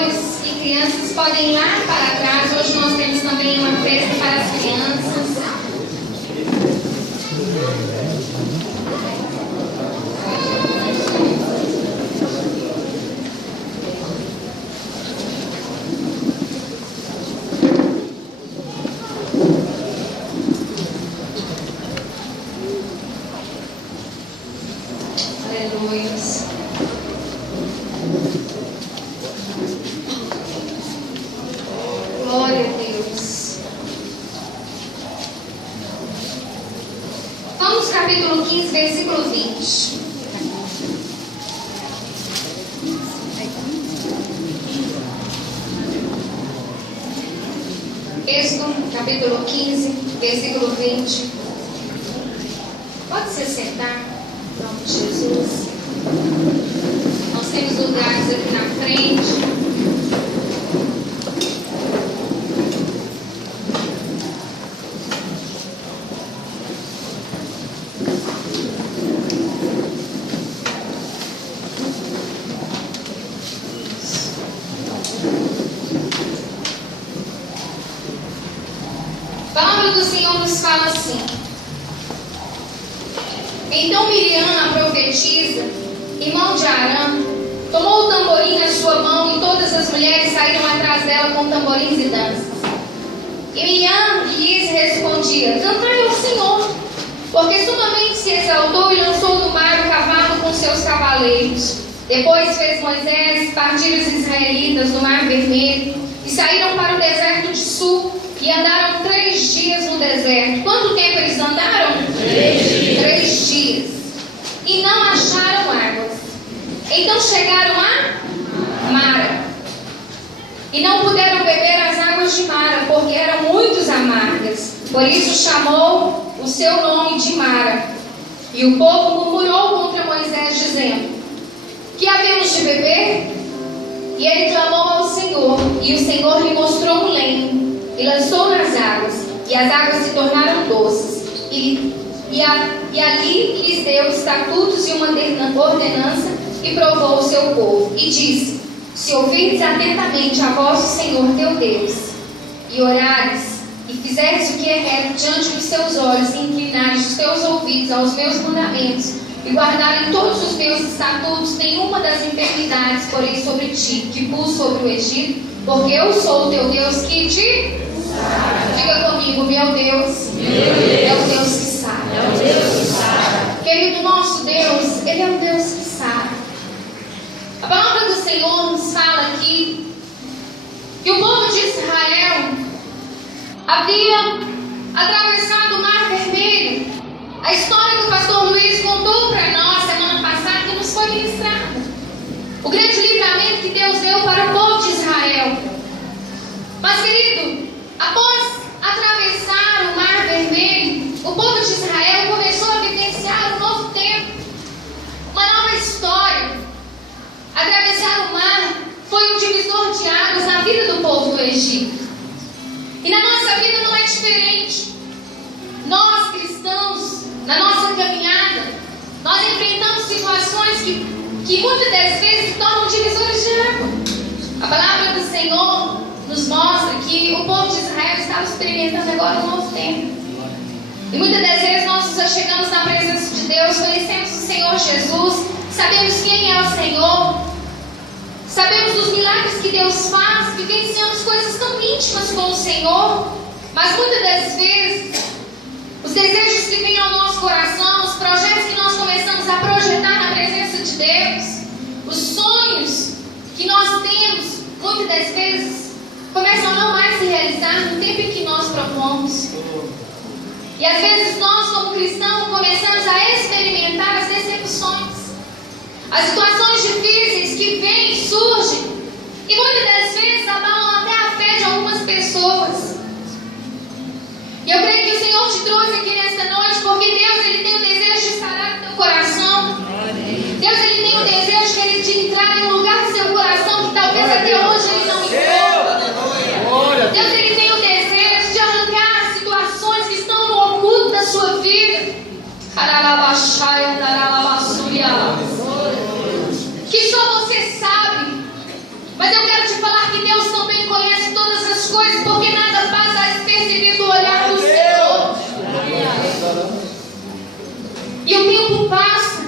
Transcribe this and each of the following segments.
senhores e crianças podem ir lá para trás. Hoje nós temos também uma festa para as crianças. Glória a Deus. Vamos capítulo 15, versículo 20. Êxodo, capítulo 15, versículo 20. Pode se sentar, em nome de Jesus. Nós temos lugares aqui na frente. A palavra do Senhor nos fala assim: então Miriam, a profetisa, irmão de Arão, tomou o tamborim na sua mão, e todas as mulheres saíram atrás dela com tamborins e danças. E Miriam lhes respondia: cantai ao Senhor, porque sumamente se exaltou e lançou do mar o cavalo com seus cavaleiros. Depois fez Moisés partir os israelitas do Mar Vermelho, e saíram para o deserto de Sul, e andaram 3 dias no deserto. Quanto tempo eles andaram? 3 dias. E não acharam águas. Então chegaram a Mara. E não puderam beber as águas de Mara, porque eram muito amargas. Por isso chamou o seu nome de Mara. E o povo murmurou contra Moisés, dizendo: que havemos de beber? E ele clamou ao Senhor, e o Senhor lhe mostrou um lenho, e lançou nas águas, e as águas se tornaram doces. E ali lhes deu estatutos e uma ordenança, e provou o seu povo. E disse: se ouvirdes atentamente a voz do Senhor teu Deus, e orares, e fizeres o que é reto diante dos seus olhos, e inclinares os teus ouvidos aos meus mandamentos, e guardarem todos os meus estatutos, nenhuma das enfermidades porém sobre ti, que pus sobre o Egito, porque eu sou o teu Deus que te... Diga comigo: meu Deus, é o Deus que sabe. Querido, nosso Deus, Ele é o Deus que sabe. A palavra do Senhor nos fala aqui que o povo de Israel havia atravessado o Mar Vermelho. A história que o pastor Luiz contou para nós semana passada, que nos foi ministrada. O grande livramento que Deus deu para o povo de Israel. Mas, querido, após atravessar o Mar Vermelho, o povo de Israel começou a vivenciar um novo tempo, uma nova história. Atravessar o mar foi um divisor de águas na vida do povo do Egito. E na nossa vida não é diferente. Nós, cristãos, na nossa caminhada, nós enfrentamos situações que muitas das vezes se tornam divisores de água. A palavra do Senhor nos mostra que o povo de Israel estava experimentando agora um novo tempo. E muitas das vezes nós nos achegamos na presença de Deus, conhecemos o Senhor Jesus, sabemos quem é o Senhor, sabemos dos milagres que Deus faz, vivenciamos coisas tão íntimas com o Senhor, mas muitas das vezes os desejos que vêm ao nosso coração, os projetos que nós começamos a projetar na presença de Deus, os sonhos que nós temos, muitas das vezes começam a não mais se realizar no tempo em que nós propomos. E às vezes nós, como cristãos, começamos a experimentar as decepções, as situações difíceis que vêm, surgem, e muitas das vezes abalam até a fé de algumas pessoas. E eu creio que o Senhor te trouxe aqui nesta noite porque Deus, Ele tem o desejo de sarar o teu coração. Deus, Ele tem o desejo de Ele te entrar em um lugar do seu coração que talvez até hoje Ele não encontra. Deus, Ele tem o desejo de arrancar situações que estão no oculto da sua vida. Que só você sabe. Mas eu quero te falar coisas, porque nada passa despercebido do olhar do Senhor. E o tempo passa,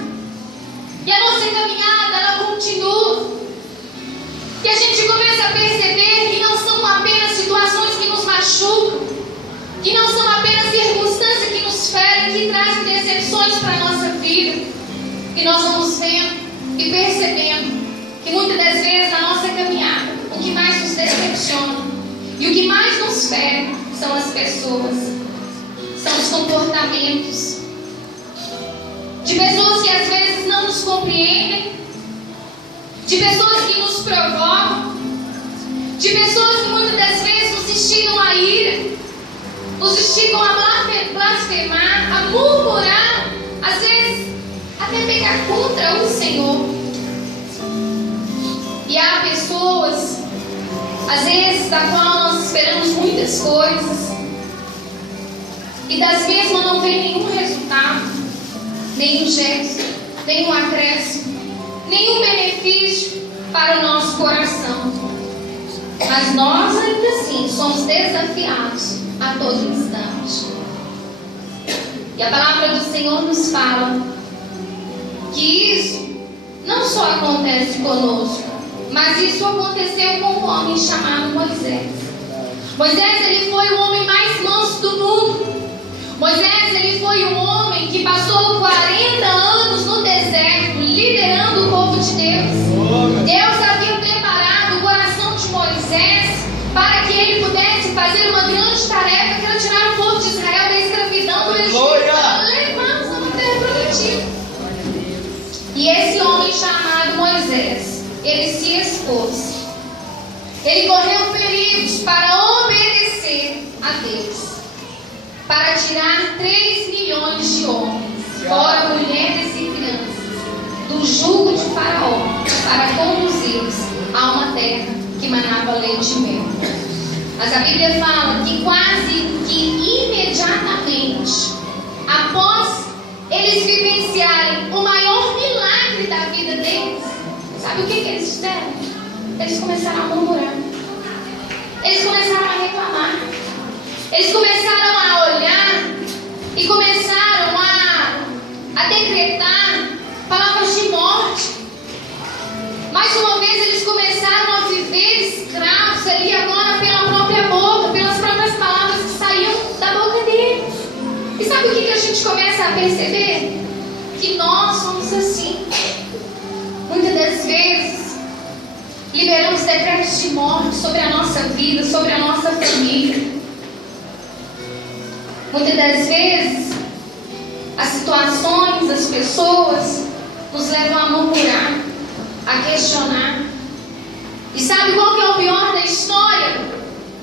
e a nossa caminhada, ela continua. E a gente começa a perceber que não são apenas situações que nos machucam, que não são apenas circunstâncias que nos ferem, que trazem decepções para a nossa vida. E nós vamos vendo e percebendo que muitas das vezes na nossa caminhada, o que mais nos decepciona e o que mais nos fere são as pessoas, são os comportamentos de pessoas que às vezes não nos compreendem, de pessoas que nos provocam, de pessoas que muitas das vezes nos instigam a ira, nos instigam a blasfemar, a murmurar, às vezes até pecar contra o Senhor. E há pessoas, às vezes, da qual nós esperamos muitas coisas, e das mesmas não vem nenhum resultado, nenhum gesto, nenhum acréscimo, nenhum benefício para o nosso coração. Mas nós ainda assim somos desafiados a todo instante. E a palavra do Senhor nos fala que isso não só acontece conosco, mas isso aconteceu com um homem chamado Moisés. Moisés, ele foi o homem mais manso do mundo. Moisés, ele foi um homem que passou 40 anos no deserto, liderando o povo de Deus. Deus havia preparado o coração de Moisés para que ele pudesse fazer uma grande tarefa, que era tirar o povo de Israel da escravidão do Egito, para levá-los a uma terra prometida. E esse homem chamado Moisés, ele se expôs. Ele correu perigos para obedecer a Deus, para tirar 3 milhões de homens, fora mulheres e crianças, do jugo de Faraó, para conduzi-los a uma terra que manava leite e mel. Mas a Bíblia fala que quase que imediatamente, após eles vivenciarem o maior milagre da vida deles, sabe o que eles fizeram? Eles começaram a murmurar. Eles começaram a reclamar. Eles começaram a olhar e começaram a decretar palavras de morte. Mais uma vez eles começaram a viver escravos ali agora pela própria boca, pelas próprias palavras que saíam da boca deles. E sabe o que a gente começa a perceber? Que nós somos assim. Muitas das vezes liberamos decretos de morte sobre a nossa vida, sobre a nossa família. Muitas das vezes as situações, as pessoas nos levam a murmurar, a questionar. E sabe qual que é o pior da história?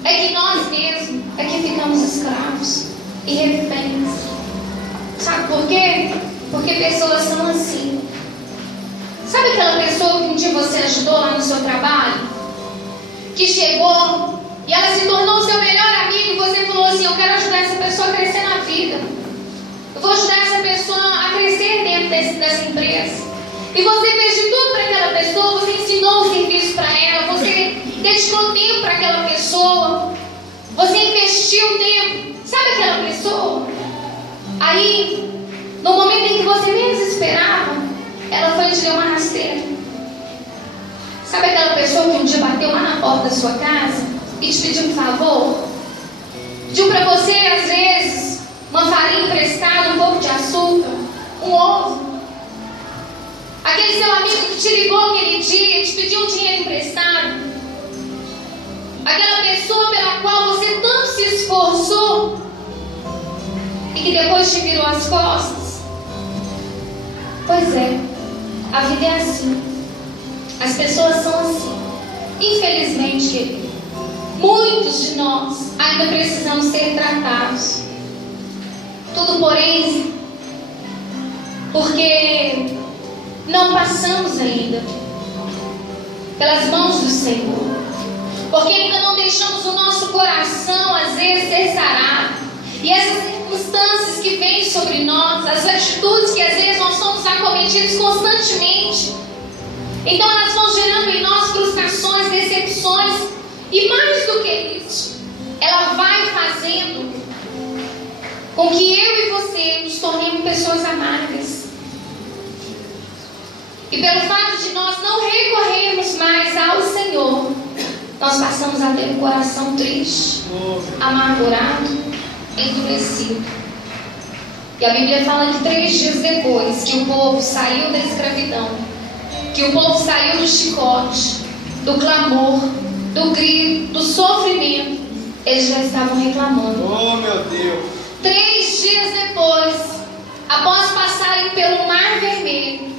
É que nós mesmos é que ficamos escravos e reféns. Sabe por quê? Porque pessoas são assim. Sabe aquela pessoa que um dia você ajudou lá no seu trabalho? Que chegou e ela se tornou seu melhor amigo e você falou assim: eu quero ajudar essa pessoa a crescer na vida. Eu vou ajudar essa pessoa a crescer dentro dessa empresa. E você fez de tudo para aquela pessoa, você ensinou o serviço para ela, você dedicou tempo para aquela pessoa, você investiu tempo. Sabe aquela pessoa? Aí, no momento em que você menos esperava, ela foi te dar uma rasteira. Sabe aquela pessoa que um dia bateu lá na porta da sua casa e te pediu um favor? Pediu para você, às vezes, uma farinha emprestada, um pouco de açúcar, um ovo. Aquele seu amigo que te ligou aquele dia e te pediu um dinheiro emprestado. Aquela pessoa pela qual você tanto se esforçou e que depois te virou as costas. Pois é, a vida é assim. As pessoas são assim. Infelizmente, querido, muitos de nós ainda precisamos ser tratados. Tudo, porém, porque não passamos ainda pelas mãos do Senhor, porque ainda não deixamos o nosso coração às vezes ser sarado, e essas circunstâncias que vêm sobre nós, as atitudes que às vezes nós somos acometidos constantemente, então elas vão gerando em nós frustrações, decepções, E mais do que isso, ela vai fazendo com que eu e você nos tornemos pessoas amargas. E pelo fato de nós não recorrermos mais ao Senhor, nós passamos a ter um coração triste, amargurado, endurecido. E a Bíblia fala que 3 dias depois que o povo saiu da escravidão, que o povo saiu do chicote, do clamor, do grito, do sofrimento, eles já estavam reclamando. Oh, meu Deus! 3 dias depois, após passarem pelo Mar Vermelho,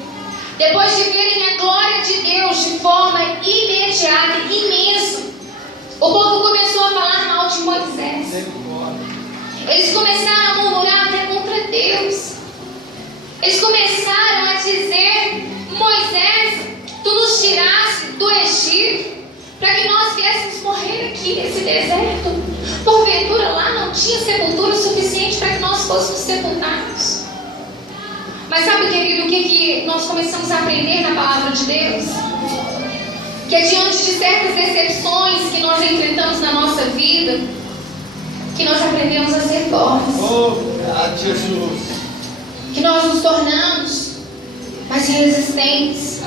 depois de verem a glória de Deus de forma imediata, imensa, o povo começou a falar mal de Moisés. Eles começaram a murmurar até contra Deus. Eles começaram a dizer: Moisés, tu nos tiraste do Egito para que nós viéssemos morrer aqui nesse deserto. Porventura lá não tinha sepultura suficiente para que nós fôssemos sepultados. Mas sabe, querido, o que nós começamos a aprender na palavra de Deus? Que é diante de certas decepções que nós enfrentamos na nossa vida, que nós aprendemos a ser fortes. Oh, Jesus! Que nós nos tornamos mais resistentes.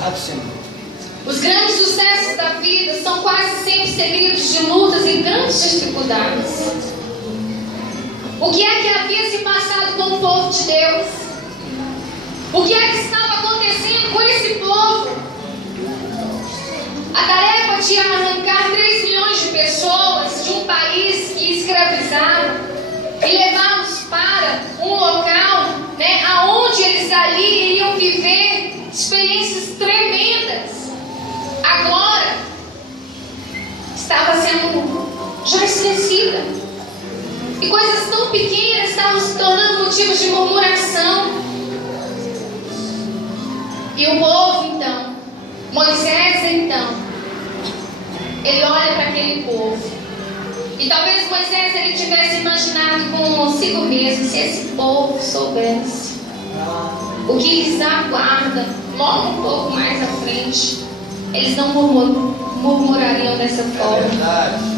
Os grandes sucessos da vida são quase sempre seguidos de lutas e grandes dificuldades. O que é que havia se passado com o povo de Deus? O que é que estava acontecendo com esse povo? A tarefa de arrancar 3 milhões de pessoas de um país que escravizava e levá-los para um local, aonde eles ali iriam viver experiências tremendas, agora estava sendo já esquecida. E coisas tão pequenas estavam se tornando motivos de murmuração. E o povo então, Moisés então, ele olha para aquele povo. E talvez Moisés ele tivesse imaginado consigo mesmo: se esse povo soubesse o que lhes aguarda logo um pouco mais à frente, eles não murmurariam dessa forma.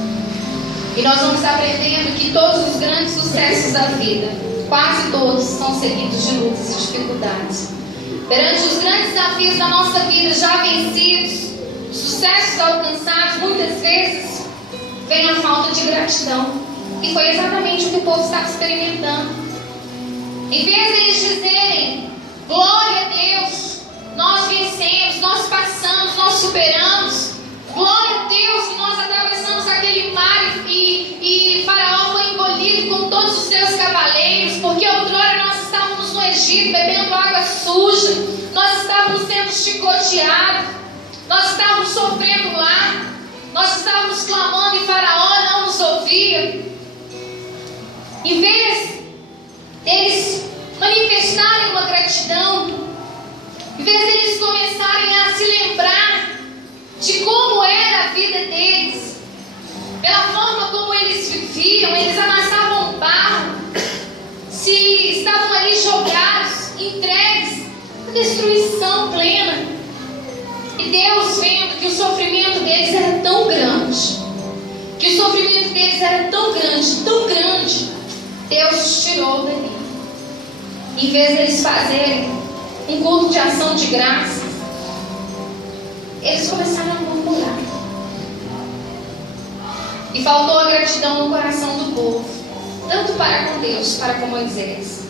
E nós vamos aprendendo que todos os grandes sucessos da vida, quase todos, são seguidos de lutas e dificuldades. Perante os grandes desafios da nossa vida já vencidos, sucessos alcançados, muitas vezes vem a falta de gratidão. E foi exatamente o que o povo estava experimentando. Em vez de eles dizerem: glória a Deus, nós vencemos, nós passamos, nós superamos, glória a Deus que nós atravessamos aquele mar e Faraó foi engolido com todos os seus cavaleiros, porque outrora nós estávamos no Egito bebendo água suja, nós estávamos sendo chicoteados, nós estávamos sofrendo lá, nós estávamos clamando e Faraó não nos ouvia. Em vez deles manifestarem uma gratidão, em vez deles começarem a se lembrar de como era a vida deles, pela forma como eles viviam, eles amassavam barro, se estavam ali jogados, entregues à destruição plena. E Deus, vendo que o sofrimento deles era tão grande, tão grande, Deus os tirou dali. Em vez deles fazerem um culto de ação de graça, eles começaram a murmurar. E faltou a gratidão no coração do povo, tanto para com Deus, para com Moisés.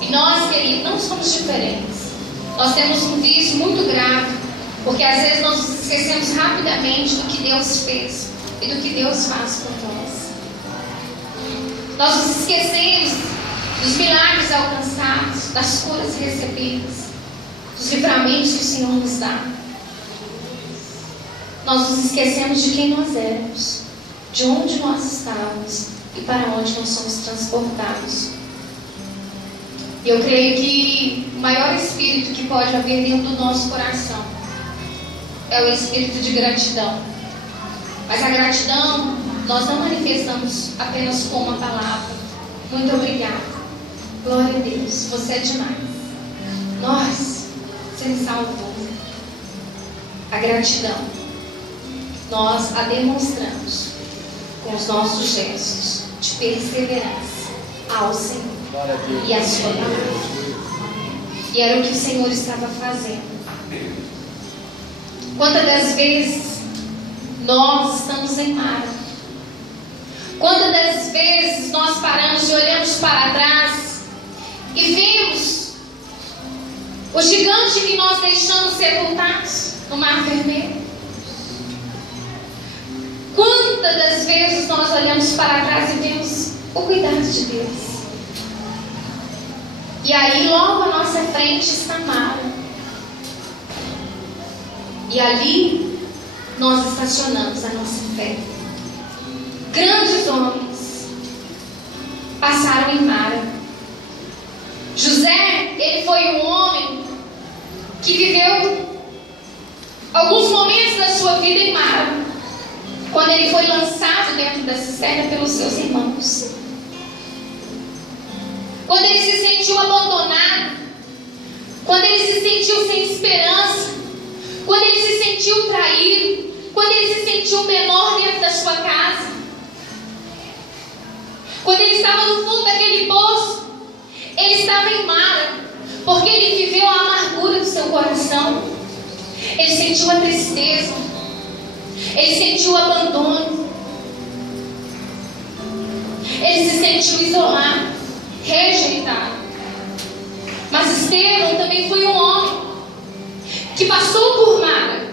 E nós, queridos, não somos diferentes. Nós temos um vício muito grave, porque às vezes nós nos esquecemos rapidamente do que Deus fez e do que Deus faz por nós. Nós nos esquecemos dos milagres alcançados, das curas recebidas, dos livramentos que o Senhor nos dá. Nós nos esquecemos de quem nós éramos, de onde nós estávamos e para onde nós somos transportados. E eu creio que o maior espírito que pode haver dentro do nosso coração é o espírito de gratidão. Mas a gratidão nós não manifestamos apenas com uma palavra: muito obrigado, glória a Deus, você é demais, você me salvou. A gratidão nós a demonstramos com os nossos gestos de perseverança ao Senhor e à sua palavra. E era o que o Senhor estava fazendo. Quantas das vezes nós estamos em Mara? Quantas das vezes nós paramos e olhamos para trás e vemos o gigante que nós deixamos sepultados no Mar Vermelho? Quantas das vezes nós olhamos para trás e vemos o cuidado de Deus? E aí logo à nossa frente está Mara. E ali nós estacionamos a nossa fé. Grandes homens passaram em Mara. José, ele foi um homem que viveu alguns momentos da sua vida em Mara, quando ele foi lançado dentro da cisterna pelos seus irmãos. Quando ele se sentiu abandonado, quando ele se sentiu sem esperança, quando ele se sentiu traído, quando ele se sentiu menor dentro da sua casa, quando ele estava no fundo daquele poço, ele estava em Mara, porque ele viveu a amargura do seu coração, ele sentiu a tristeza, ele sentiu o abandono, ele se sentiu isolado, rejeitado. Mas Estevão também foi um homem que passou por Mara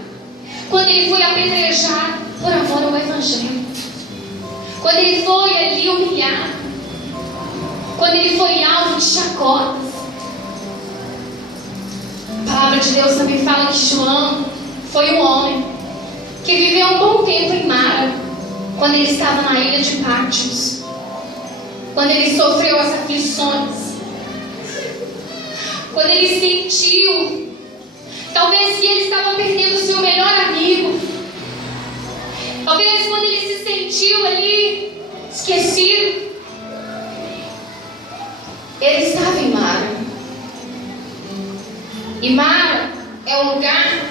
quando ele foi apedrejado por amor ao Evangelho, quando ele foi ali humilhado, quando ele foi alvo de chacotas. A palavra de Deus também fala que João foi um homem que viveu um bom tempo em Mara, quando ele estava na ilha de Pátios, quando ele sofreu as aflições, quando ele sentiu, talvez que ele estava perdendo o seu melhor amigo, talvez quando ele se sentiu ali esquecido, ele estava em Mara. E Mara é o lugar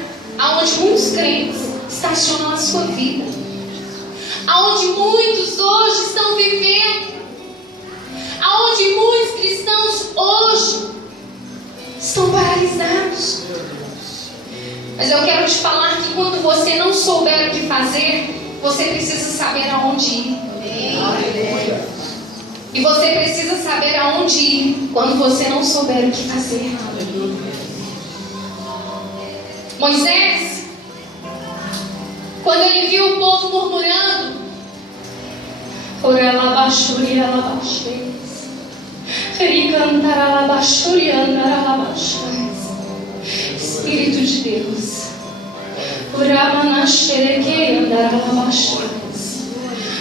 onde muitos crentes estacionam a sua vida, aonde muitos hoje estão vivendo, aonde muitos cristãos hoje estão paralisados. Mas eu quero te falar que quando você não souber o que fazer, você precisa saber aonde ir. E você precisa saber aonde ir quando você não souber o que fazer. Moisés, quando ele viu o povo murmurando, Espírito de Deus,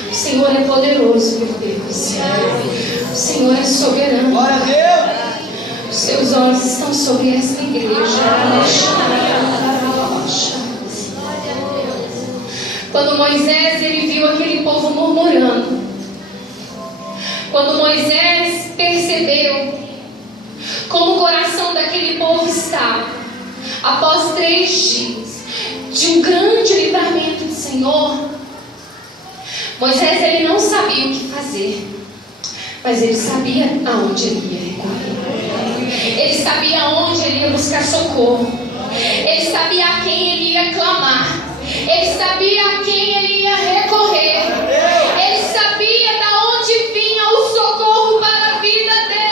o Senhor é poderoso, meu Deus. O Senhor é soberano. Glória a Deus. Os seus olhos estão sobre esta igreja. Quando Moisés ele viu aquele povo murmurando, quando Moisés percebeu como o coração daquele povo estava, após 3 dias de um grande livramento do Senhor, Moisés ele não sabia o que fazer, mas ele sabia aonde ele ia recorrer. Ele sabia aonde ele ia buscar socorro. Ele sabia a quem ele ia clamar. Ele sabia a quem ele ia recorrer. Ele sabia de onde vinha o socorro para a vida dele.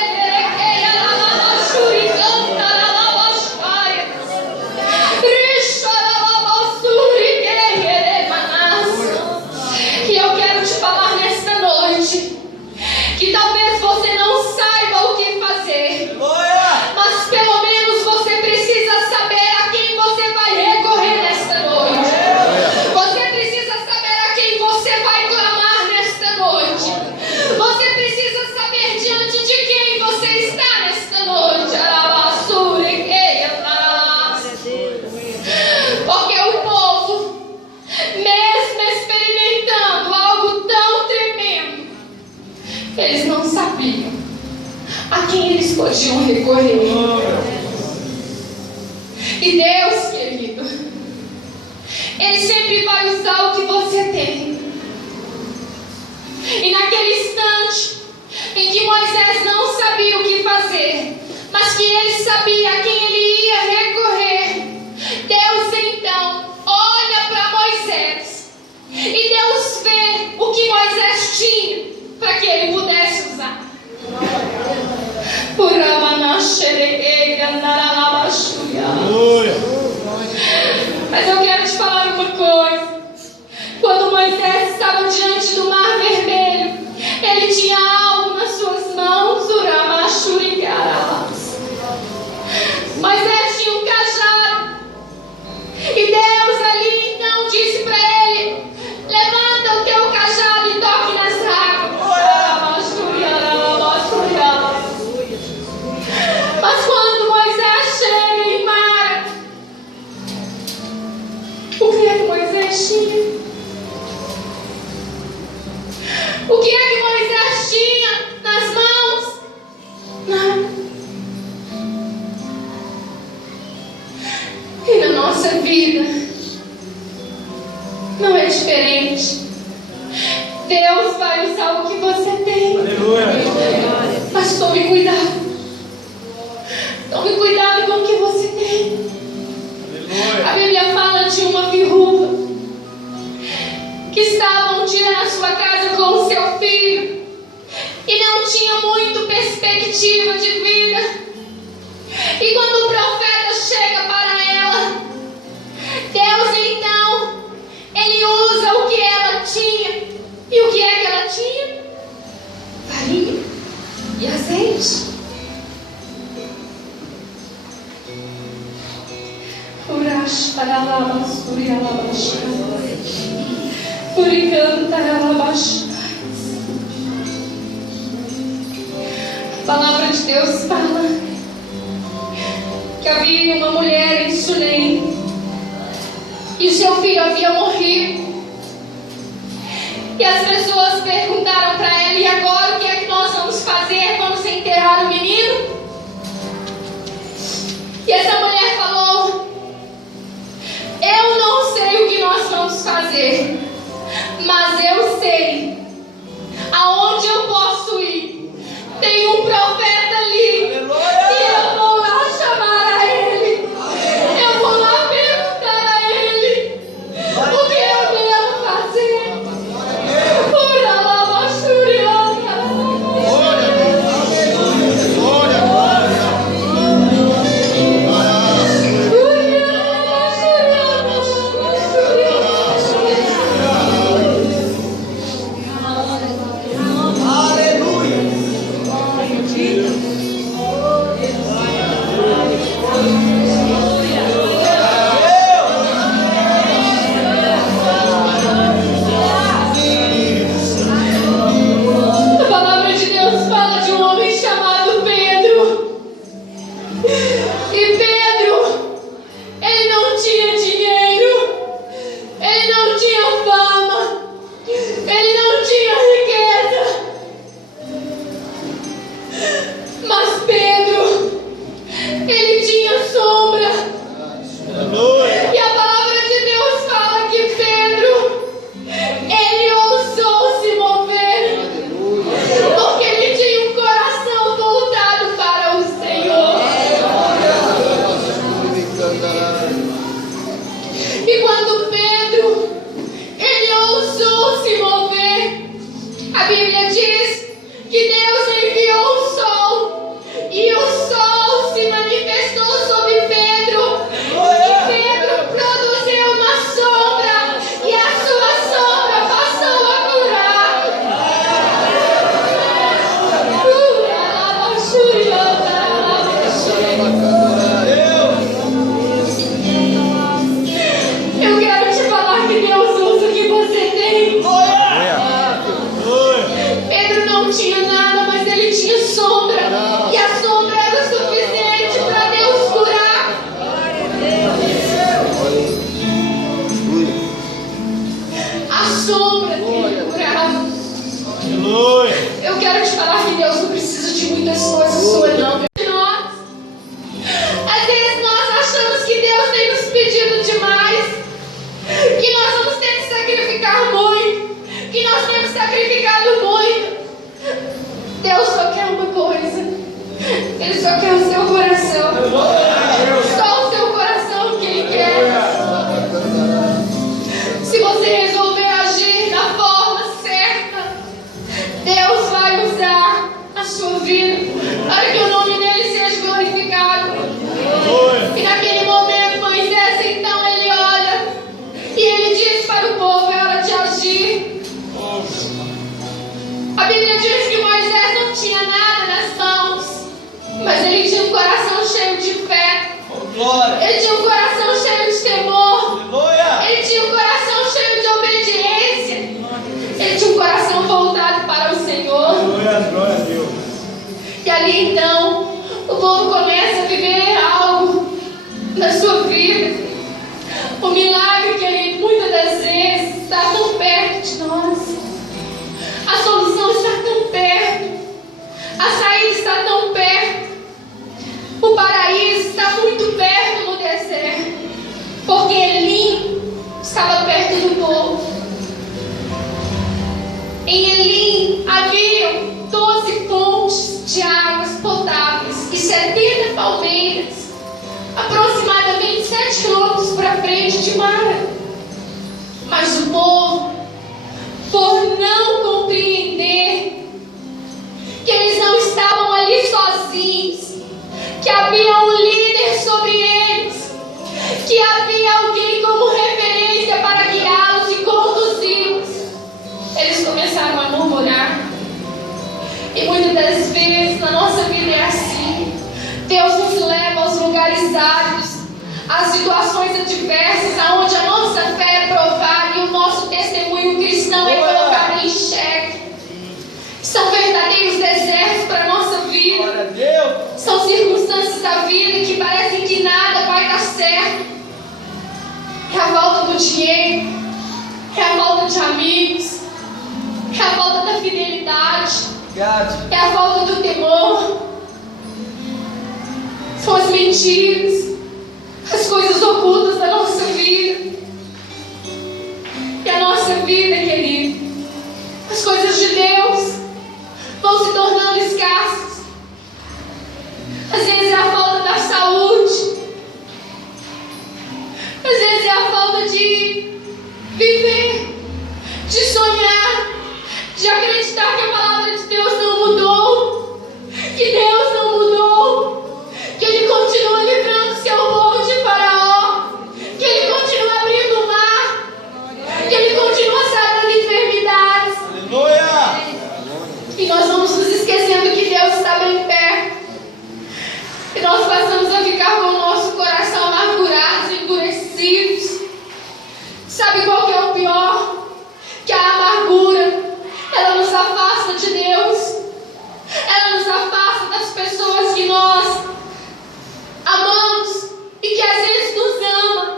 E eu quero te falar nesta noite que talvez você não saiba o que fazer, mas pelo menos você precisa saber a quem você vai recorrer nesta noite. Você precisa saber a quem você vai clamar nesta noite. Você precisa saber diante de quem você está nesta noite. Porque o povo, mesmo experimentando algo tão tremendo, eles não sabiam a quem eles podiam recorrer. E Deus, querido, Ele sempre vai usar o que que Moisés tinha para que ele pudesse usar. Mas eu quero te falar uma coisa. Quando Moisés estava diante do Mar Vermelho, ele tinha algo nas suas mãos. Moisés tinha um cajado. E Deus ali então disse para ele: levanta o teu cajado e toque nas águas. Mas quando Moisés chega em Mara, o que é que Moisés tinha? O que é que Moisés tinha nas mãos? Nada. E na nossa vida não é diferente. Deus vai usar o que você tem. Aleluia. Mas tome cuidado. Tome cuidado com o que você tem. Aleluia. A Bíblia fala de uma viúva que estava um dia na sua casa com o seu filho e não tinha muito perspectiva de vida. E quando o profeta chega para ela, Deus então, ele usa o que ela tinha. E o que é que ela tinha? Farinha e azeite. A palavra de Deus fala que havia uma mulher em Sunem e o seu filho havia morrido. E as pessoas perguntaram para ela: e agora o que é que nós vamos fazer? Vamos enterrar o menino? E essa mulher falou: eu não sei o que nós vamos fazer, mas eu sei aonde eu posso ir. Tem um profeta ali. E eu vou lá chamar a ele. Eu vou lá perguntar a ele o que eu devo fazer. Se você resolver agir da forma certa, diz que Moisés não tinha nada nas mãos, mas ele tinha um coração cheio de fé. Oh, glória. Ele tinha um coração cheio de temor. Aleluia. Ele tinha um coração cheio de obediência. Ele tinha um coração voltado para o Senhor. Aleluia, glória a Deus. E ali então, o povo começa a viver algo na sua vida. O milagre, querido, muitas das vezes está tão perto de nós. A solução está tão perto. A saída está tão perto. O paraíso está muito perto no deserto. Porque Elim estava perto do povo. Em Elim havia 12 fontes de águas potáveis e 70 palmeiras, aproximadamente 7 quilômetros para frente de Mara. Mas o povo, por não compreender que eles não estavam ali sozinhos, que havia um líder sobre eles, que havia alguém como referência para guiá-los e conduzi-los, eles começaram a murmurar. E muitas das vezes na nossa vida é assim. Deus nos leva aos lugares áridos, às situações adversas, aonde a nossa fé é provada e o nosso testemunho cristão é colocado em xeque. São verdadeiros desertos para a nossa vida. Glória a Deus. São circunstâncias da vida que parecem que nada vai dar certo. É a volta do dinheiro, é a volta de amigos, é a volta da fidelidade, Obrigado. é a volta do temor. São as mentiras, as coisas ocultas da nossa vida. E a nossa vida, querido, as coisas de Deus vão se tornando escassas. Às vezes é a falta da saúde, às vezes é a falta de viver, de sonhar, de acreditar que a palavra de Deus não mudou, que Deus não mudou, que Ele continua livrando o seu povo de Faraó, que Ele continua abrindo o mar, que Ele continua sarando enfermidades. Aleluia. E nós vamos nos esquecendo que Deus está bem perto. E nós passamos a ficar com o nosso coração amargurado, endurecidos. Sabe qual que é o pior? Que a amargura, ela nos afasta de Deus. Ela nos afasta das pessoas que nós amamos e que às vezes nos ama.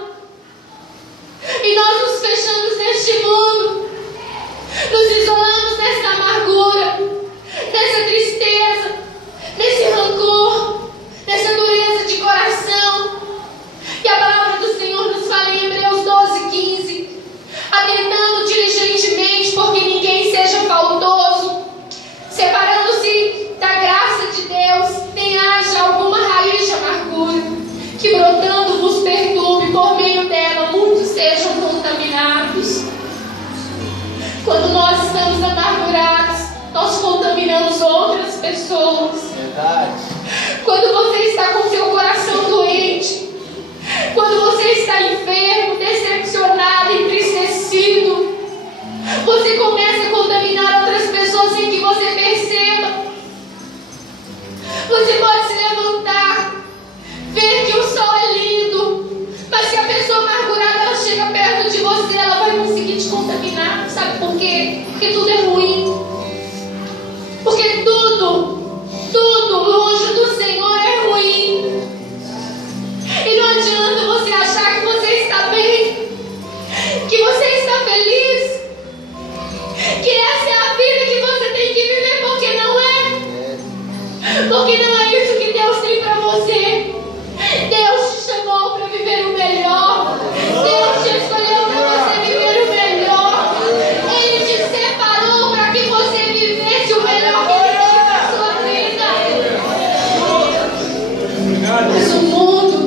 E nós nos fechamos neste mundo, nos isolamos nessa amargura, nessa tristeza, nesse rancor, nessa dureza de coração. E a palavra do Senhor nos fala em Hebreus 12:15: atentando diligentemente, porque ninguém seja faltoso, separando-se da graça de Deus, nem haja alguma raiz de amargura, que brotando vos perturbe, por meio dela muitos sejam contaminados. Quando nós estamos amargurados, nós contaminamos outras pessoas. Verdade. Quando você está com seu coração doente, quando você está enfermo, decepcionado, entristecido, você começa a contaminar outras pessoas sem que você perceba. Você pode se levantar, ver que o sol é lindo, mas se a pessoa amargurada ela chega perto de você, ela vai conseguir te contaminar. Sabe por quê? Porque tudo é ruim. Porque tudo longe do Senhor é ruim. E não adianta você achar que você está bem, que você está feliz, que essa é a vida que você tem que viver, porque não é. Porque não é isso que Deus tem para você. Deus te chamou para viver o melhor. Deus te escolheu para você viver o melhor. Ele te separou para que você vivesse o melhor que Ele tem para sua vida. Mas o mundo,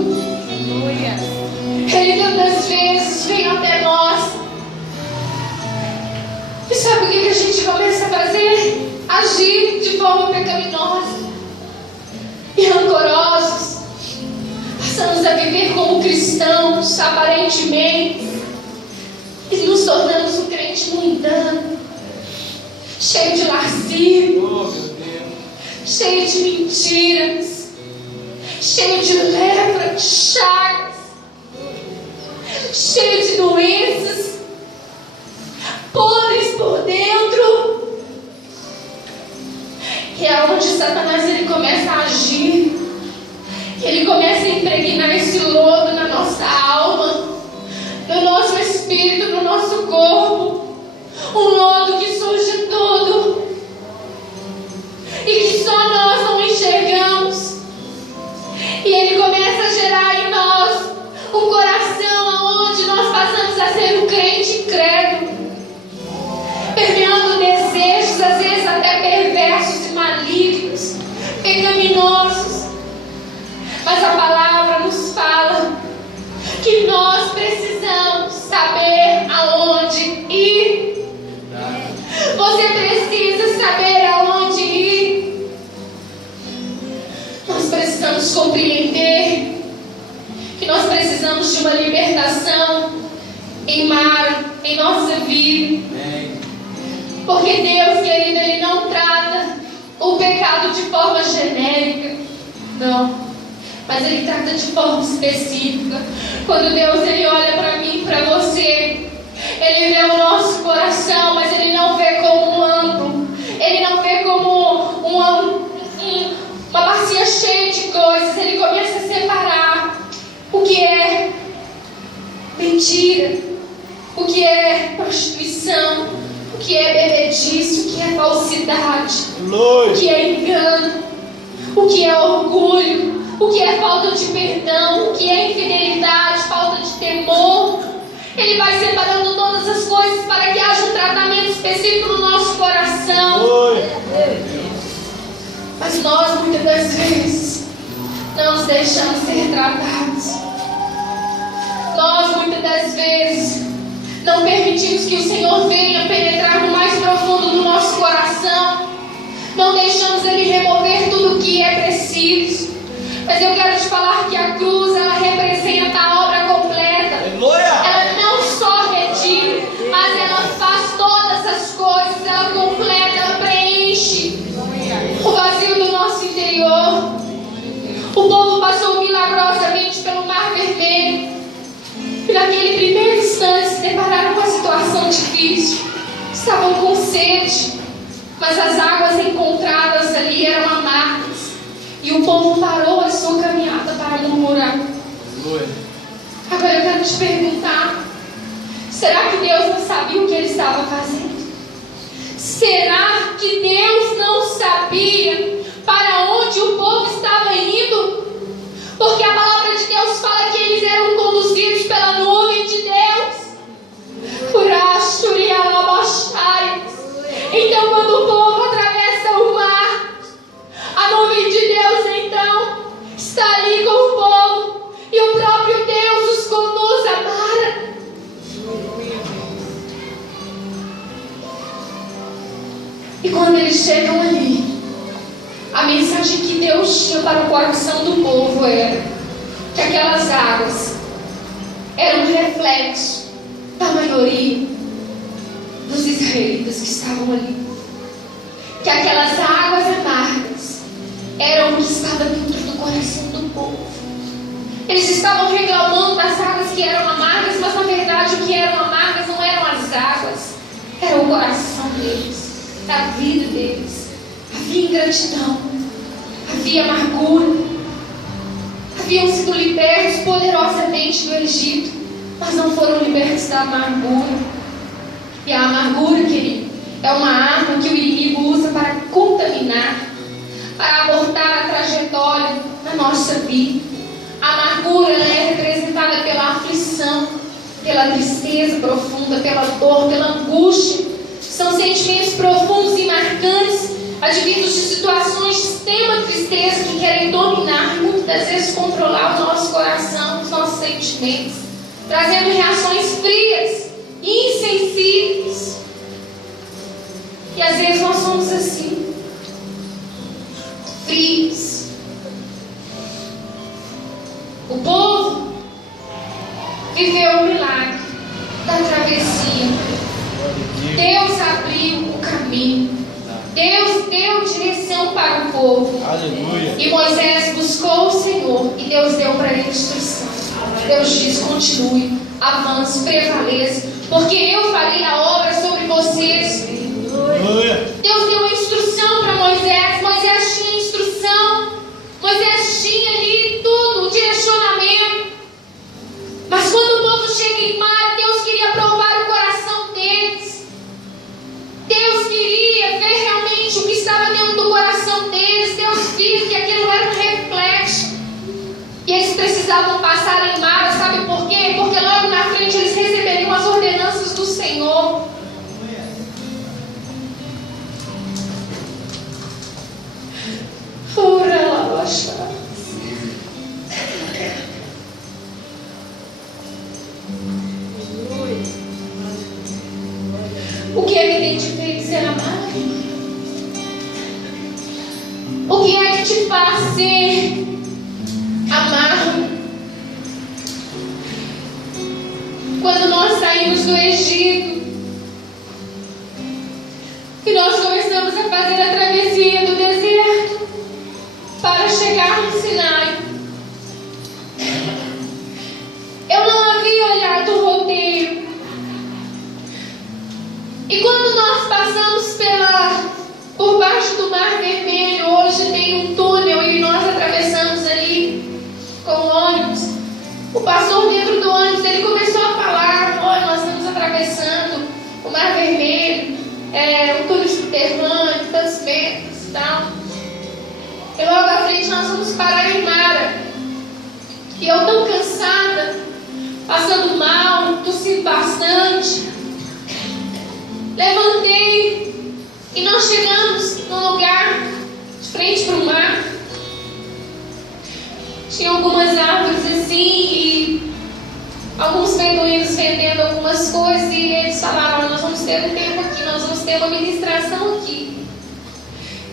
ele tantas vezes vem até nós. E sabe o que a gente começa a fazer? Agir de forma pecaminosa e rancorosos. Passamos a viver como cristãos, aparentemente, e nos tornamos um crente mundano. cheio de lascívia, Oh, meu Deus. cheio de mentiras, cheio de lepra, de chagas, cheio de doenças, podres por dentro. E é onde Satanás ele começa a agir. Ele começa a impregnar esse lodo na nossa alma, no nosso espírito, no nosso corpo. Um lodo que surge tudo e que só nós não enxergamos. E ele começa a gerar em nós um coração onde nós passamos a ser um crente incrédulo, permeando desejos, às vezes até perversos e malignos, pecaminosos. Mas a palavra nos fala que nós precisamos saber aonde ir. Você precisa saber aonde ir. Nós precisamos compreender que nós precisamos de uma libertação em nossa vida. Porque Deus, querido, Ele não trata o pecado de forma genérica. Não. Mas Ele trata de forma específica. Quando Deus Ele olha para mim, para você, Ele vê o nosso coração, mas Ele não vê como um amplo. Ele não vê como uma bacia cheia de coisas. Ele começa a separar o que é mentira, o que é prostituição, o que é bebedice, o que é falsidade, o que é engano, o que é orgulho, o que é falta de perdão, o que é infidelidade, falta de temor. Ele vai separando todas as coisas para que haja um tratamento específico no nosso coração. Mas nós, muitas das vezes, não nos deixamos ser tratados. Nós, muitas das vezes, não permitimos que o Senhor venha penetrar no mais profundo do nosso coração. Não deixamos Ele remover tudo o que é preciso. Mas eu quero te falar que a cruz, ela representa a obra completa. Ela não só retira, mas ela faz todas as coisas. Ela completa, ela preenche o vazio do nosso interior. O povo passou milagrosamente pelo Mar Vermelho. E naquele primeiro instante se depararam com a situação difícil. Estavam com sede, mas as águas encontradas ali eram amargas. E o povo parou a sua caminhada para murmurar. Agora eu quero te perguntar: será que Deus não sabia o que Ele estava fazendo? Será que Deus não sabia para onde o povo estava indo? Porque a palavra de Deus fala que eles eram conduzidos pela nuvem de Deus. Então quando o povo atravessa o mar, a nuvem de Deus então está ali com o povo, e o próprio Deus os conduz a mar. E quando eles chegam ali, a mensagem que Deus tinha para o coração do povo era que aquelas águas eram um reflexo da maioria dos israelitas que estavam ali. Que aquelas águas amargas eram o que estava dentro do coração do povo. Eles estavam reclamando das águas que eram amargas, mas na verdade o que eram amargas não eram as águas, era o coração deles, a vida deles. Havia ingratidão, havia amargura, haviam sido libertos poderosamente do Egito, mas não foram libertos da amargura. E a amargura, querido, é uma arma que o inimigo usa para contaminar, para abortar a trajetória da nossa vida. A amargura, ela é representada pela aflição, pela tristeza profunda, pela dor, pela angústia. São sentimentos profundos e marcantes, advindos de situações de extrema tristeza que querem dominar e muitas das vezes controlar o nosso coração, os nossos sentimentos, trazendo reações frias, insensíveis. E às vezes nós somos assim, frios. O povo viveu o milagre da travessia. Deus abriu o caminho. instrução para o povo. Aleluia. E Moisés buscou o Senhor e Deus deu para ele instrução. Deus diz: continue, avance, prevaleça, porque eu farei a obra sobre vocês. Aleluia. Deus deu a instrução para Moisés. Moisés tinha instrução. Moisés tinha ali tudo, o direcionamento. Mas quando o povo chega em Mara, Deus queria provar o coração deles. Deus queria ver realmente o que estava dentro do coração deles. Deus viu que aquilo era um reflexo. E eles precisavam passar em Mara, sabe por quê? Porque logo na frente eles receberiam as ordenanças do Senhor. O que é que tem te feito ser amado? O que é que te faz ser amado? Quando nós saímos do Egito e nós começamos a fazer a travessia do deserto para chegar no Sinai, eu não havia olhado o roteiro. E quando nós passamos por baixo do Mar Vermelho, hoje tem um túnel e nós atravessamos ali com o ônibus. O pastor dentro do ônibus, ele começou a falar: olha, nós estamos atravessando o Mar Vermelho, um túnel subterrâneo, tantos metros e tal. E logo à frente nós vamos parar em Mara. E eu tão cansada, passando mal, tossindo bastante, levantei e nós chegamos num lugar de frente para o mar. Tinha algumas árvores assim e alguns beduínos vendendo algumas coisas, e eles falaram: nós vamos ter um tempo aqui, nós vamos ter uma ministração aqui.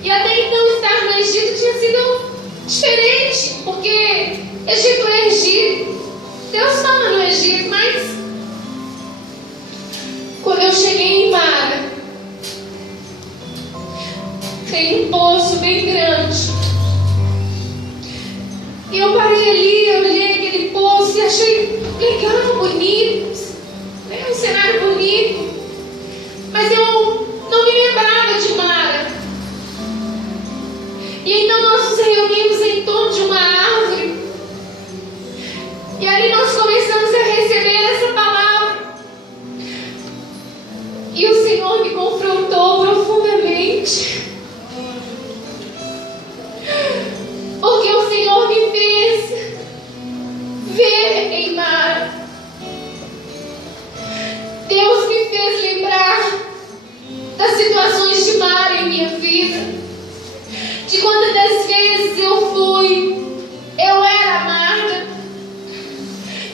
E até então estar no Egito tinha sido diferente, porque Egito é Egito, Deus fala no Egito, mas quando eu cheguei em Mara, tem um poço bem grande. E eu parei ali, eu olhei aquele poço e achei legal, bonito, um cenário bonito. Mas eu não me lembrava de Mara. E então nós nos reunimos em torno de uma árvore. E ali nós começamos a receber essa palavra. E o Senhor me confrontou profundamente. Porque o Senhor me fez ver em Mara. Deus me fez lembrar das situações de Mara em minha vida. De quantas vezes eu era amarga.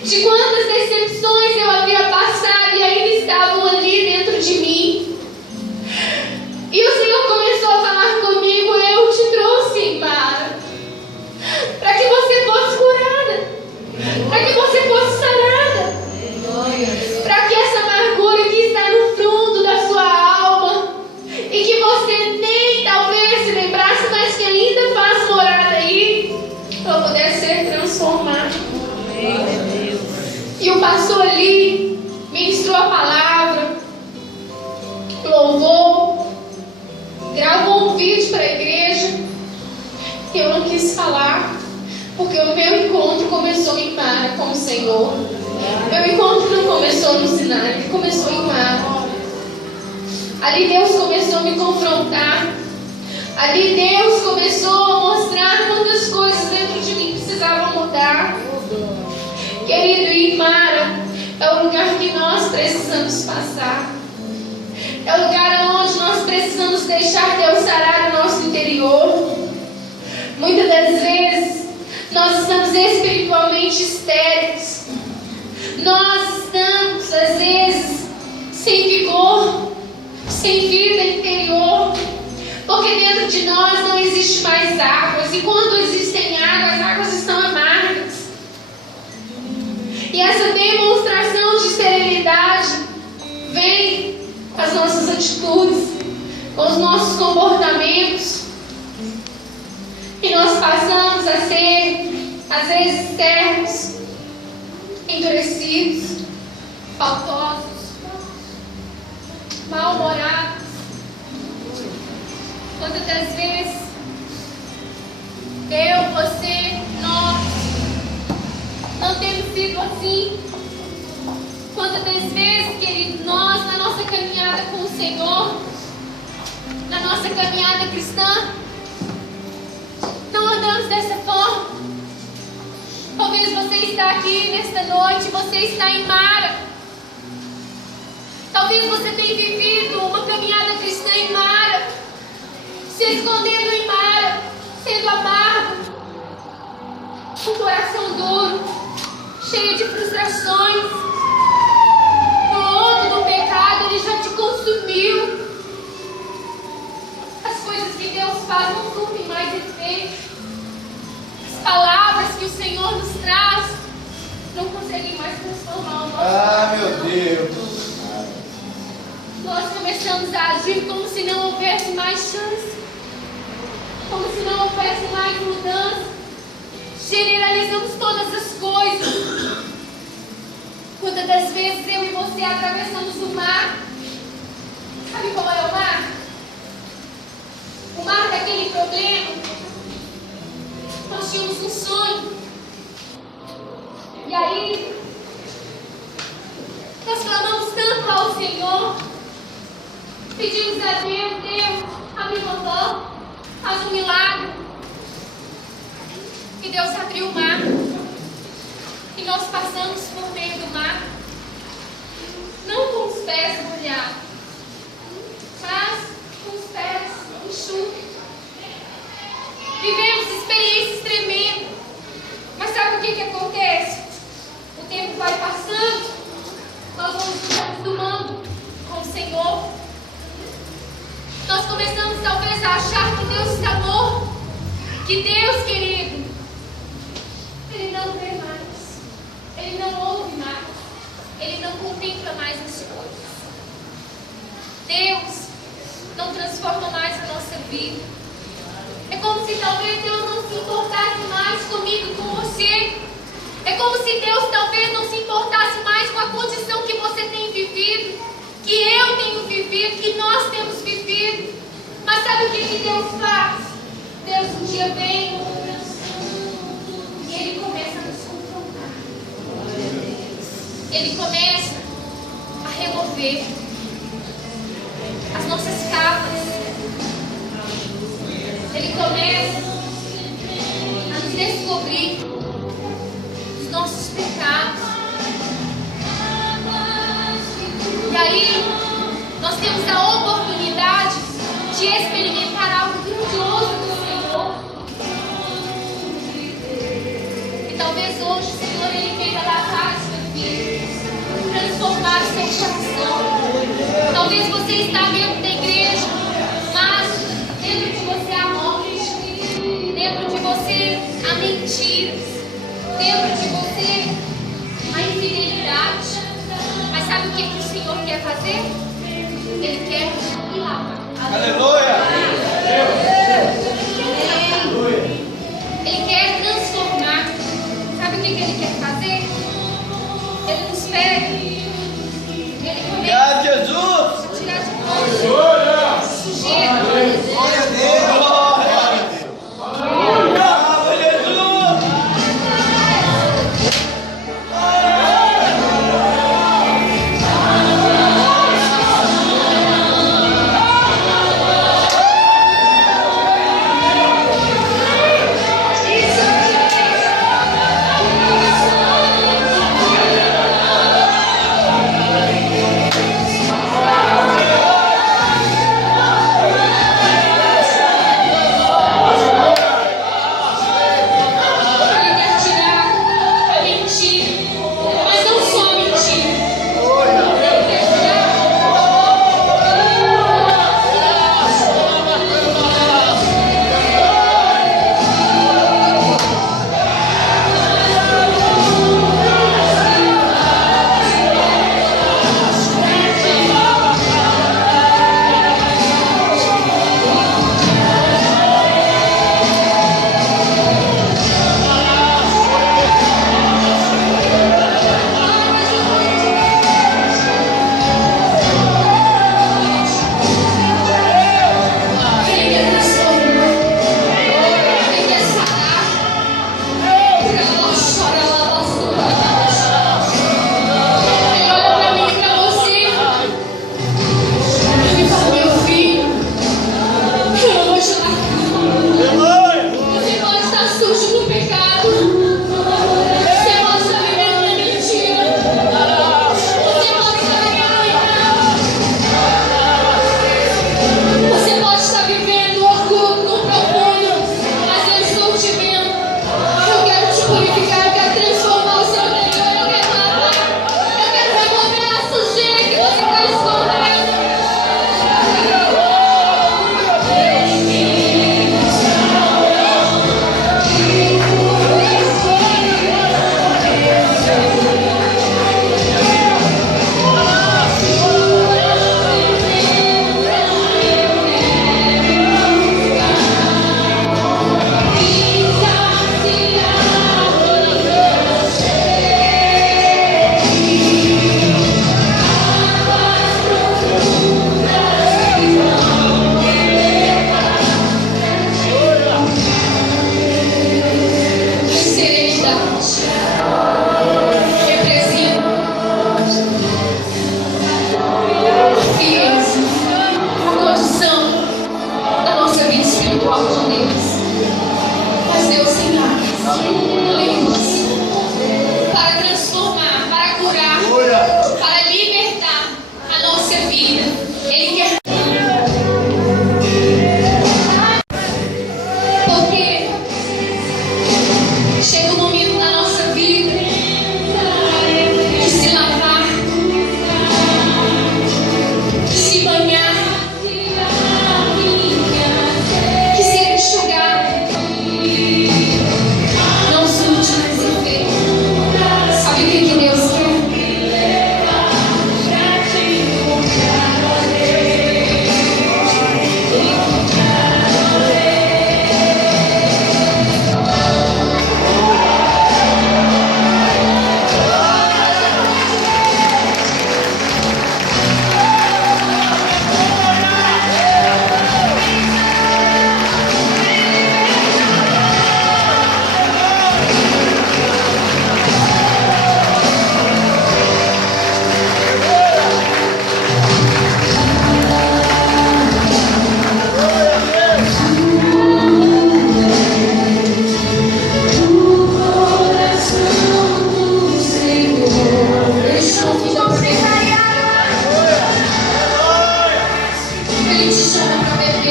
De quantas decepções eu havia passado e ainda estavam ali dentro de mim. E o Senhor começou a falar comigo: eu te trouxe em Mara para que você fosse curada, para que você fosse sarada, para que essa amargura que está no fundo da sua alma e que você nem talvez se lembrasse, mas que ainda faz morada aí, ela pudesse ser transformada. E o pastor ali ministrou a palavra, louvou, gravou um vídeo para a igreja. Eu não quis falar, porque o meu encontro começou em Mara com o Senhor. Meu encontro não começou no Sinai, ele começou em Mara. Ali Deus começou a me confrontar. Ali Deus começou a mostrar quantas coisas dentro de mim precisavam mudar. Querido, e Mara é o lugar que nós precisamos passar. É o lugar onde nós precisamos deixar Deus sarar o nosso interior. Muitas das vezes nós estamos espiritualmente estéreis. Nós estamos, às vezes, sem vigor, sem vida interior, porque dentro de nós não existe mais águas. E quando existem águas, as águas estão amargas. E essa demonstração de esterilidade vem com as nossas atitudes, com os nossos comportamentos. E nós passamos a ser, às vezes, ternos, endurecidos, faltosos, mal-humorados. Quantas das vezes eu, você, nós não temos sido assim? Quantas das vezes, querido, nós, na nossa caminhada com o Senhor, na nossa caminhada cristã, não andamos dessa forma? Talvez você está aqui nesta noite, você está em Mara. Talvez você tenha vivido uma caminhada cristã em Mara, se escondendo em Mara, sendo amargo, com o coração duro, cheio de frustrações. O lodo do pecado, ele já te consumiu. As coisas que Deus faz não surtem mais efeito. As palavras que o Senhor nos traz não conseguem mais transformar o nosso coração. Meu Deus. Nós começamos a agir como se não houvesse mais chance, como se não houvesse mais mudança. Generalizamos todas as coisas. Quantas das vezes eu e você atravessamos o mar? Sabe qual é o mar? O mar daquele problema. Nós tínhamos um sonho. E aí, nós clamamos tanto ao Senhor. Pedimos a Deus, Deus, abre uma porta, faz um milagre. E Deus abriu o mar. E nós passamos por meio do mar, não com os pés molhados, mas com os pés enxutos. Vivemos experiências tremendas. Mas sabe o que acontece? O tempo vai passando, nós vamos nos acostumando com o Senhor. Nós começamos talvez a achar que Deus está morto, que Deus, querido, Ele não vê mais. Ele não ouve mais. Ele não contempla mais as coisas. Deus não transforma mais a nossa vida. É como se talvez Deus não se importasse mais comigo, com você. É como se Deus talvez não se importasse mais com a condição que você tem vivido, que eu tenho vivido, que nós temos vivido. Mas sabe o que Deus faz? Deus um dia vem e Ele começa a nos confrontar. Ele começa a remover as nossas capas. Ele começa a nos descobrir os nossos pecados. E aí, nós temos a oportunidade de experimentar algo grandioso do Senhor. E talvez hoje o Senhor Ele queira lavar a sua vida, transformar o seu coração. Talvez você está dentro da igreja, mas dentro de você há morte, dentro de você há mentiras, dentro de você há infidelidade. Mas sabe o que o Senhor quer fazer? Ele quer te lavar. Aleluia. Ele quer transformar. Sabe o que Ele quer fazer? Ele nos pega. Ele começa Obrigado, Jesus. a tirar de nós sujeira. Glória a Deus. Glória a Deus. Glória a Jesus.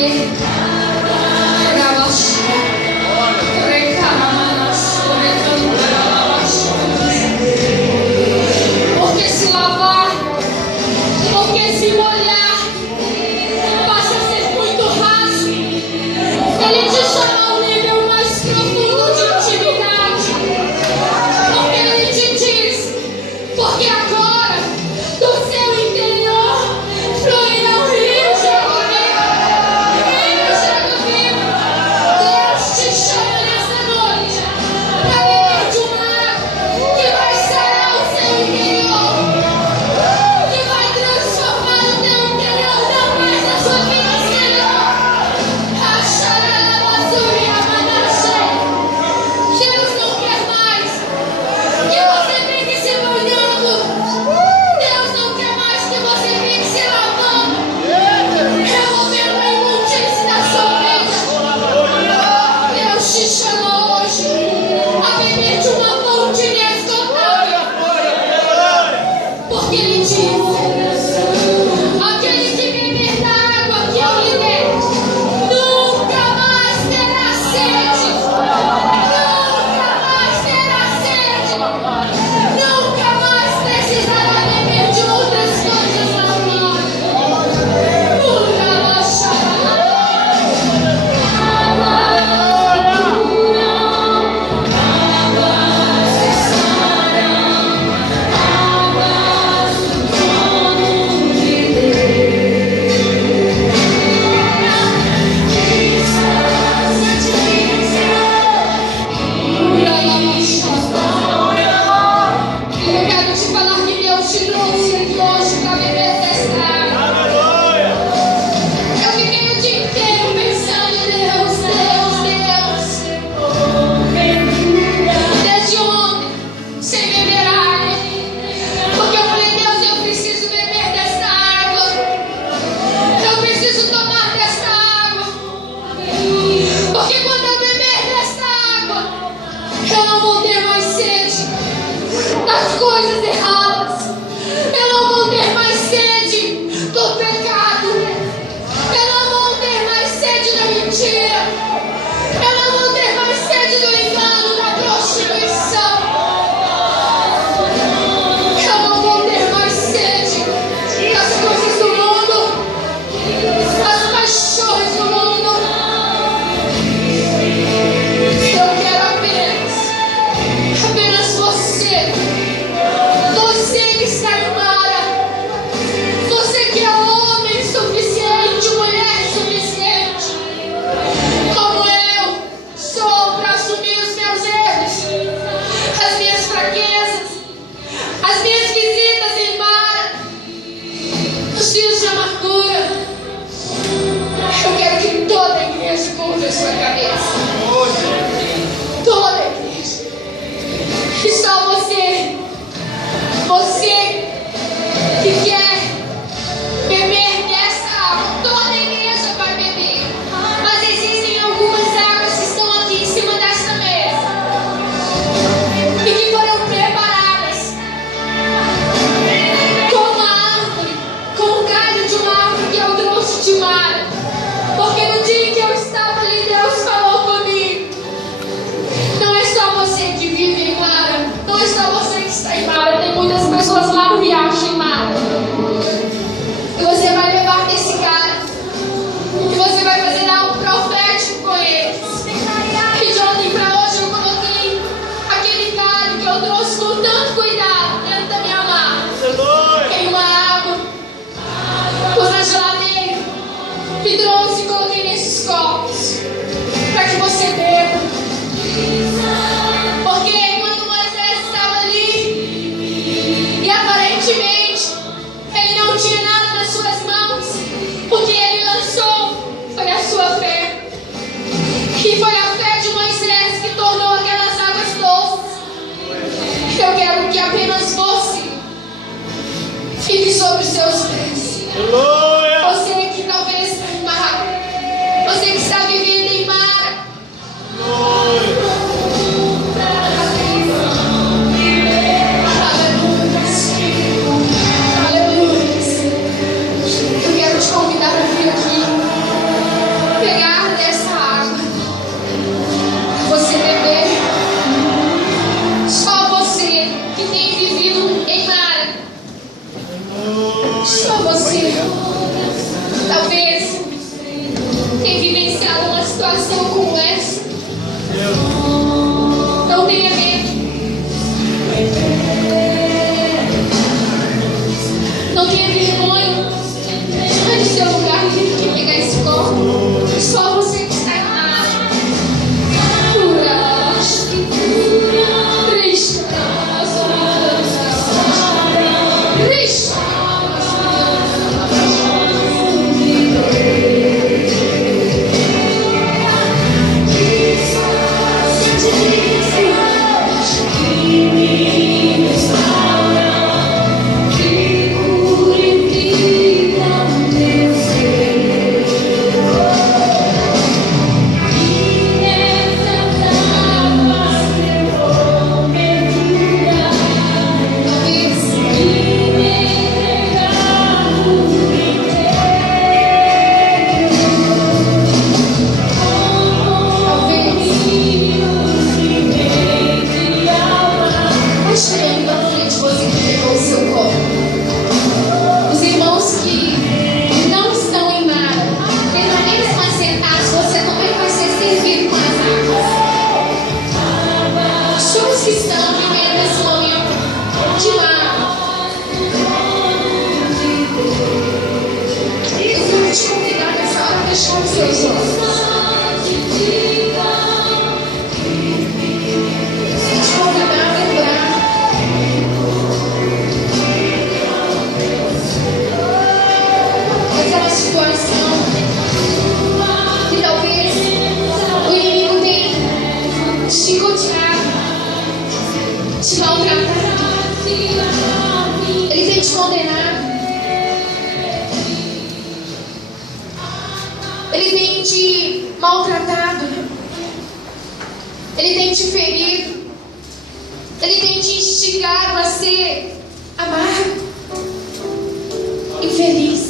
beber. Porque se lavar, porque se molhar, passa a ser muito raso. Ele te chama a um nível mais profundo de intimidade. Porque ele te diz, porque agora do seu interior fluirão rios de água viva. Rios de água viva. Deus te chama nessa noite para beber de uma água que vai sarar o seu interior, que vai transformar o teu interior, não mais a sua vida exterior. Deus não quer mais que você fique se banhando. Deus não quer mais que você fique se lavando, removendo a imundície da sua vida. Deus te chamou hoje a beber de uma fonte inesgotável, porque Ele diz: aquele que beber da água que eu lhe der, nunca mais terá sede. Nunca mais terá sede. Nunca mais precisará beber de outras coisas normais. Eu quero te falar que Deus te trouxe aqui hoje para beber desta água. Eu fiquei o dia inteiro pensando: Deus, desde ontem, sem beber água. Porque eu falei: Deus, eu preciso beber desta água. Eu preciso tomar desta água. Porque quando eu beber desta água, eu não vou ter mais sede das coisas erradas. Eu não vou ter mais sede do pecado. Eu não vou ter mais sede da mentira. Eu não vou ter mais sede do engano, da prostituição. Eu não vou ter mais sede das coisas do mundo, das paixões do mundo. Eu quero apenas você. Você que está em Mara, você que é homem suficiente, mulher suficiente, como eu sou, para assumir os meus erros, as minhas fraquezas, as minhas visitas em Mara, os dias de amargura. Eu quero que toda a igreja curva a sua cabeça. Toda a igreja. E só você que quer beber dessa água, toda a igreja vai beber. Mas existem algumas águas que estão aqui em cima desta mesa e que foram preparadas com uma árvore, com o galho de uma árvore que eu trouxe de Mara. Porque no dia que eu estava ali, Deus falou comigo: não é só você que vive em Mara, não é só você que está em Mara, tem muitas pessoas lá no riacho em Mara. E você vai levar desse cara, e você vai fazer algo profético com eles. E de ontem para hoje eu coloquei aquele galho que eu trouxe com tanto cuidado dentro da minha mala em uma água, pus na geladeira e trouxe e coloquei nesses copos para que você beba. Porque quando Moisés estava ali e aparentemente ele não tinha nada nas suas mãos, o que ele lançou foi a sua fé. E foi a fé de Moisés que tornou aquelas águas doces. Eu quero que apenas você fique sobre os seus pés. Você que talvez está em Mara, você que está vivendo situação como essa, não tenha medo. Não tenha vergonha. Sai do seu lugar e vem aqui pegar esse copo. Só você que está errado. Cristo. Ele tem te maltratado, ele tem te ferido, ele tem te instigado a ser amargo, infeliz.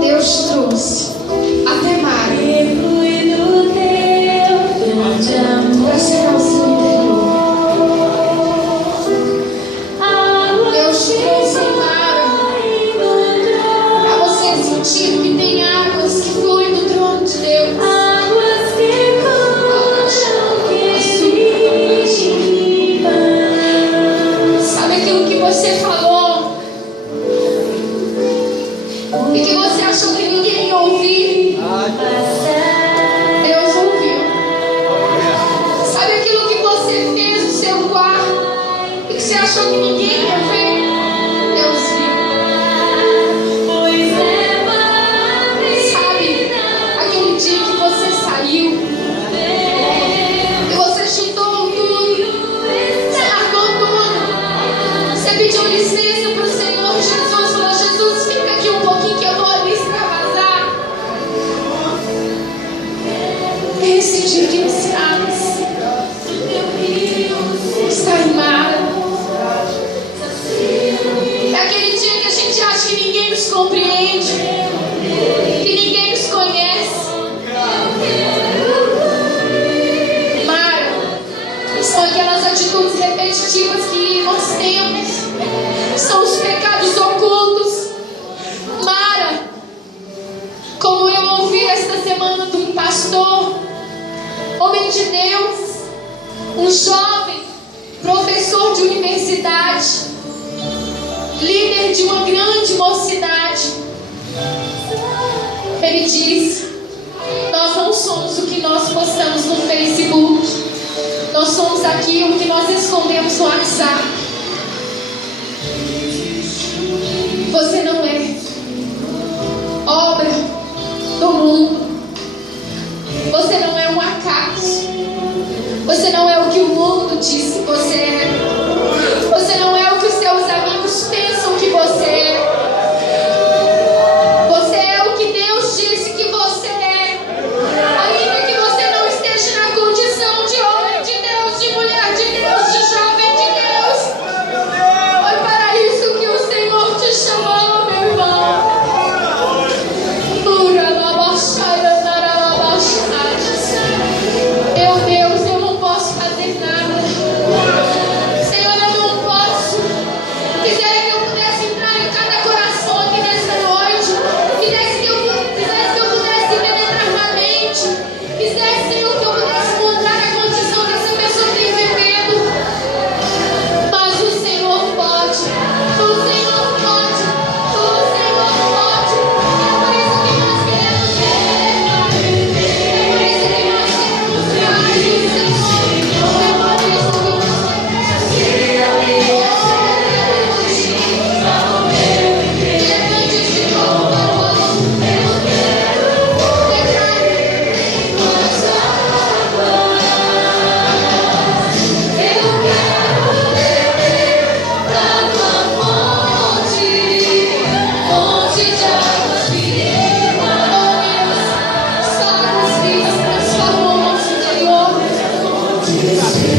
Deus te trouxe até Mara para ser auxiliador. Deus te trouxe em Mara para você sentir que tem águas que fluem do trono de Deus. Sabe aquilo que você falou e que você achou que ninguém ia ouvir? Deus ouviu. Sabe aquilo que você fez no seu quarto e que você achou que ninguém ia ver? Deus viu. Sabe aquele dia que você saiu e você chutou tudo, você largou tudo, você pediu licença para o Senhor Jesus, falou: Jesus, fica aqui um pouquinho que eu vou ali extravasar. Esse dia que está em Mara. É aquele dia que a gente acha que ninguém nos compreende, que ninguém nos conhece. Mara, são aquelas atitudes repetitivas que nós temos, são os pecados ocultos. Mara, como eu ouvi esta semana de um pastor, homem de Deus, um jovem, professor de universidade, líder de uma grande mocidade. Ele disse: nós não somos o que nós postamos no Facebook, nós somos aquilo que nós escondemos no WhatsApp. Você não é obra do mundo. Você não é um acaso. Você não é o que o mundo diz que você é. Você não é o que os seus amigos pensam que você é. Você é o que Deus disse que você é. Ainda que você não esteja na condição de homem de Deus, de mulher de Deus, de jovem de Deus, foi para isso que o Senhor te chamou, meu irmão. Meu Deus, eu não posso fazer nada. crescer.